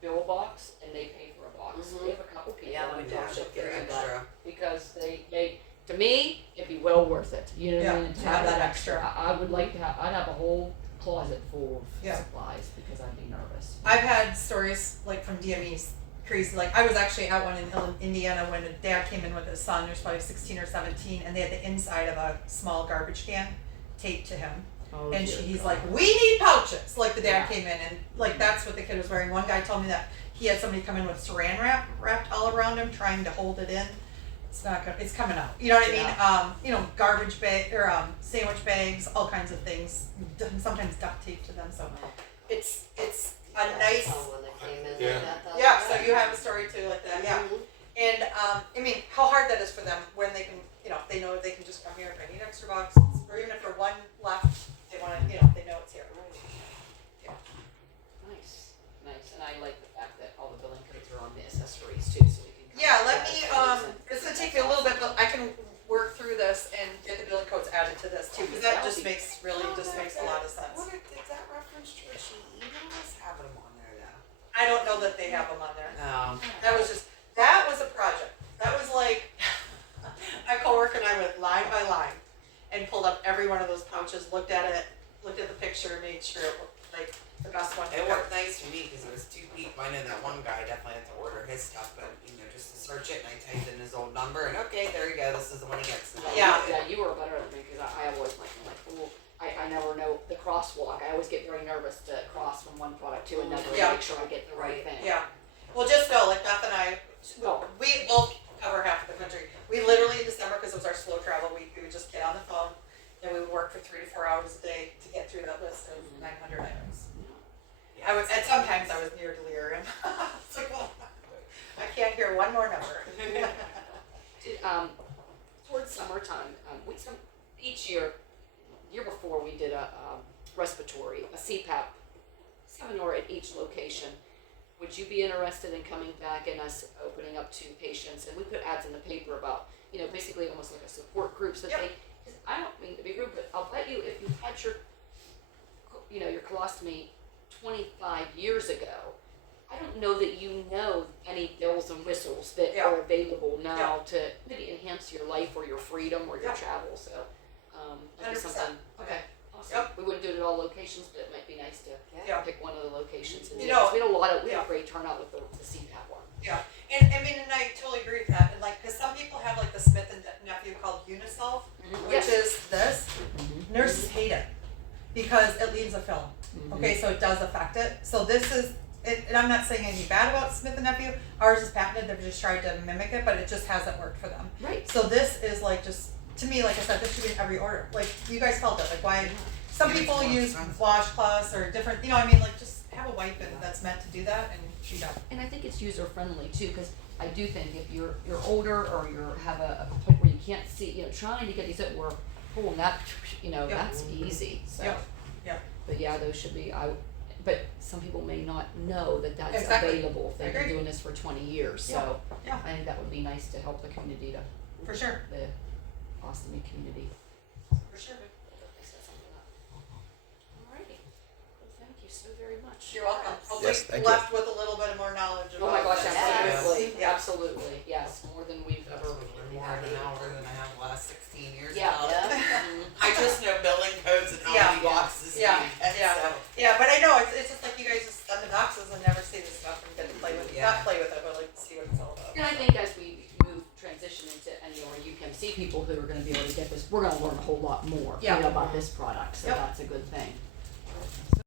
bill a box and they pay for a box. Mhm. We have a couple people Yeah, in we township get that do that. extra. Because they, to me, it'd be well worth it, you know what I Yeah, mean? to have that extra. I would like to have, I'd have a whole closet full of Yeah. supplies because I'd be nervous. I've had stories like from DMEs, crazy. Like I was actually at one in Indiana when a dad came in with his son, who's probably 16 or 17, and they had the inside of a small garbage can taped to him. Oh, And dear he's God. like, "We need pouches." Like the dad Yeah. came in, and like that's what the kid was wearing. One guy told me that he had somebody come in with Saran wrap wrapped all around him, trying to hold it in. It's not gonna. It's coming out. You know what I mean? You know, garbage bag or sandwich bags, all kinds of things. Sometimes duct tape to them. So it's a nice. When they came in Yeah. like that, though. Yeah. So you have a story too like that. Yeah. Mhm. And I mean, how hard that is for them when they can, you know, they know they can just come here if I need extra boxes, or even if they're one left, they want to, you know, they know it's here. Nice, and I like the fact that all the billing codes are on the accessories too, so we can. Yeah, let me, it's gonna take me a little bit, but I can work through this and get the billing codes added to this too, because that just makes, really just makes a lot of sense. What is that reference to what she emailed us? Having them on there though. I don't know that they have them on there. Um, That was a project. That was like, my coworker and I went line by line and pulled up every one of those pouches, looked at it, looked at the picture, made sure it looked like the best one. it worked nice for me because it was 2 people. I know that one guy definitely had to order his stuff, but just to search it and I typed in his old number and okay, there you go. This is the one he gets. Yeah. Yeah, you were better than me because I always like, ooh, I never know the crosswalk. I always get very nervous to cross from one product to another Yeah. and make sure I get the right thing. Yeah. Well, just know, like Beth and I, we both cover half of the country. We literally in December, because it was our slow travel week, we would just get on the phone and we would work for 3 to 4 hours a day to get through that list of 900 items. I was, and sometimes I was near delirium. It's like, well, I can't hear one more number. Towards summertime, each year before we did a respiratory, a CPAP seminar at each location. Would you be interested in coming back and us opening up to patients? And we put ads in the paper about, basically almost like a support group. So Yep. because I don't mean to be rude, but I'll bet you if you had your colostomy 25 years ago, I don't know that you know any bells and whistles that Yeah. are available now to maybe enhance your life or your freedom or your Yeah. travel. So, that'd be 100%. something. Okay. Awesome. Yep. We wouldn't do it at all locations, but it might be nice to Yeah. pick one of the locations. And You know, we had we had yeah. a great turnout with the CPAP one. Yeah, and I mean, and I totally agree with that. And like, because some people have like the Smith and Nephew called Unisolve, which Yes. is this. Nurses hate it because it leaves a film. Okay, so it does affect it. So this is, and I'm not saying anything bad about Smith and Nephew. Ours is patented. They've just tried to mimic it, but it just hasn't worked for them. Right. So this is like just, to me, like I said, this should be in every order. Like you guys felt it. Like why? Some Yeah, people it's more use expensive. washcloths or different. You know, what I mean, like just have a wipe and that's meant to do that, and be done. And I think it's user friendly too, because I do think if you're older or you have a point where you can't see, trying to get these that were pulling that, Yep. that's easy. So. Yep. Yep. But yeah, those should be. but some people may not know that that's Exactly. available if they've been Agreed. doing this for 20 years. So Yeah. I think that would be nice to help the community, to For sure. the ostomy community. For sure. Definitely set something up. Alrighty. Well, thank you so very much. You're welcome. Yes. Hopefully Yes, thank you. left with a little bit more knowledge Oh about my gosh, this. absolutely, Yeah. absolutely, yes, more than we've ever. More than an hour than I have the last 16 years. Yeah, now. Mhm. I just know building codes and how Yeah. many boxes Yeah. you get, Yeah. so. Yeah, but I know it's just like you guys just send the boxes and never see the stuff and get to play with it. Yeah. Not play with it, but like see what it's all about. And I think as we transition into any more UPMC people who are gonna be able to get this, we're gonna learn a whole lot more, Yeah. you know, about this product, so Yep. that's a good thing.